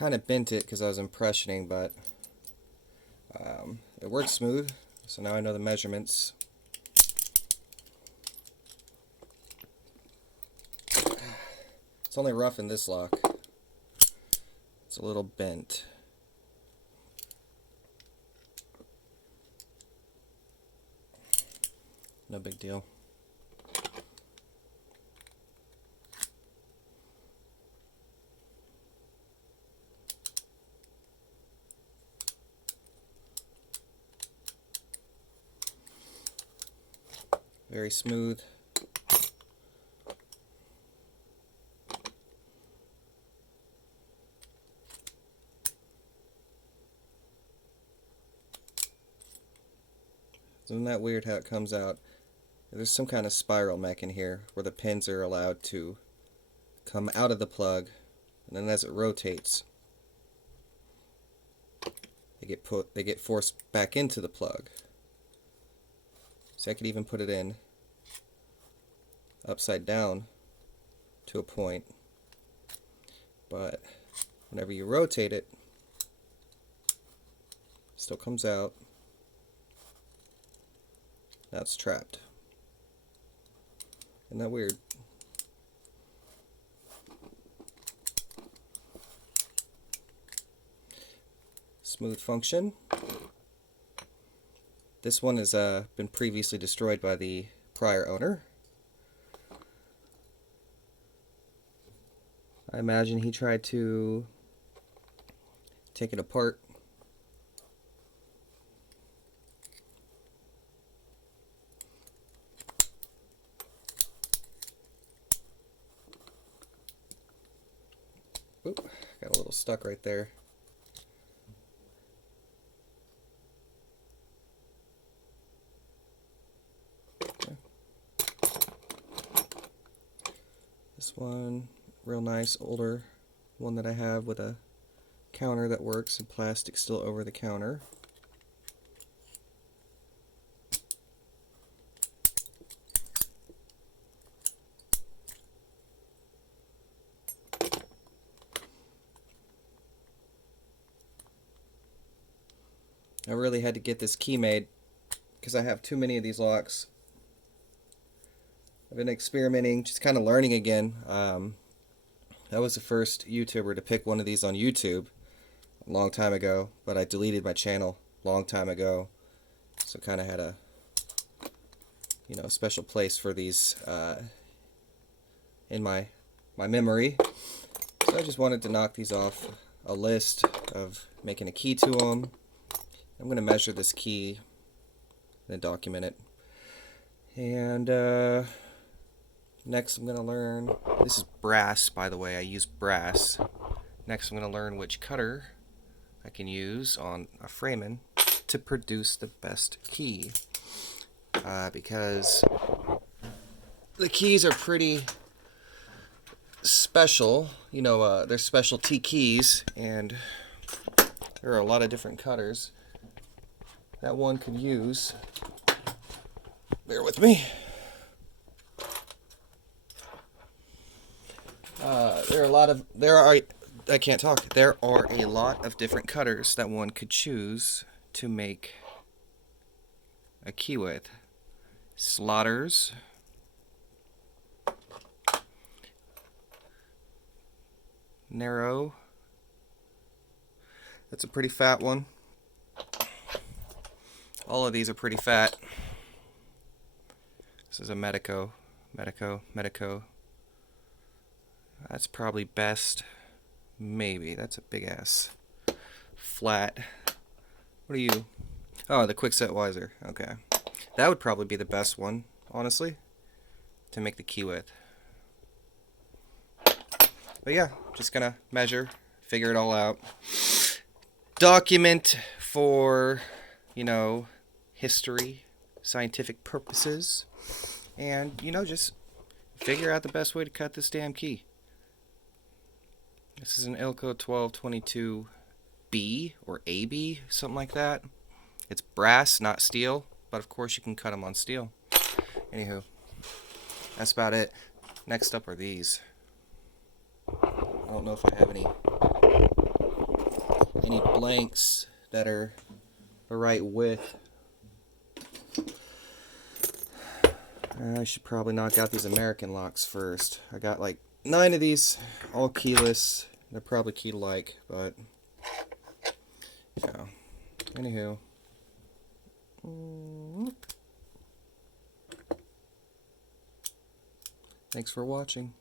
kind of bent it because I was impressioning, but it works smooth, so now I know the measurements. It's only rough in this lock. It's a little bent. No big deal. Very smooth. Isn't that weird how it comes out? There's some kind of spiral mech in here where the pins are allowed to come out of the plug, and then as it rotates, they get forced back into the plug. So I could even put it in upside down to a point, but whenever you rotate it, it still comes out. Now it's trapped. Isn't that weird? Smooth function. This one has been previously destroyed by the prior owner. I imagine he tried to take it apart. Oop, got a little stuck right there. Okay. This one, real nice, older one that I have with a counter that works and plastic still over the counter. I really had to get this key made because I have too many of these locks. I've been experimenting, just kind of learning again. I was the first YouTuber to pick one of these on YouTube a long time ago, but I deleted my channel a long time ago, so kind of had a special place for these in my memory. So I just wanted to knock these off a list of making a key to them. I'm going to measure this key and document it. And next I'm going to learn, this is brass by the way, I use brass. Next I'm going to learn which cutter I can use on a framing to produce the best key. Because the keys are pretty special, they're specialty keys, and there are a lot of different cutters that one could use. Bear with me. There are a lot of different cutters that one could choose to make a key with. Slotters, narrow, that's a pretty fat one. All of these are pretty fat. This is a Medico. That's probably best. Maybe. That's a big ass. Flat. What are you? Oh, the Quickset Wiser. Okay. That would probably be the best one, honestly, to make the key with. But yeah, just gonna measure, figure it all out. Document for, history, scientific purposes, and, just figure out the best way to cut this damn key. This is an Ilco 1222B or AB, something like that. It's brass, not steel, but of course you can cut them on steel. Anywho, that's about it. Next up are these. I don't know if I have any any blanks that are the right width. I should probably knock out these American locks first. I got like 9 of these, all keyless. They're probably key-like, but yeah. Anywho. Thanks for watching.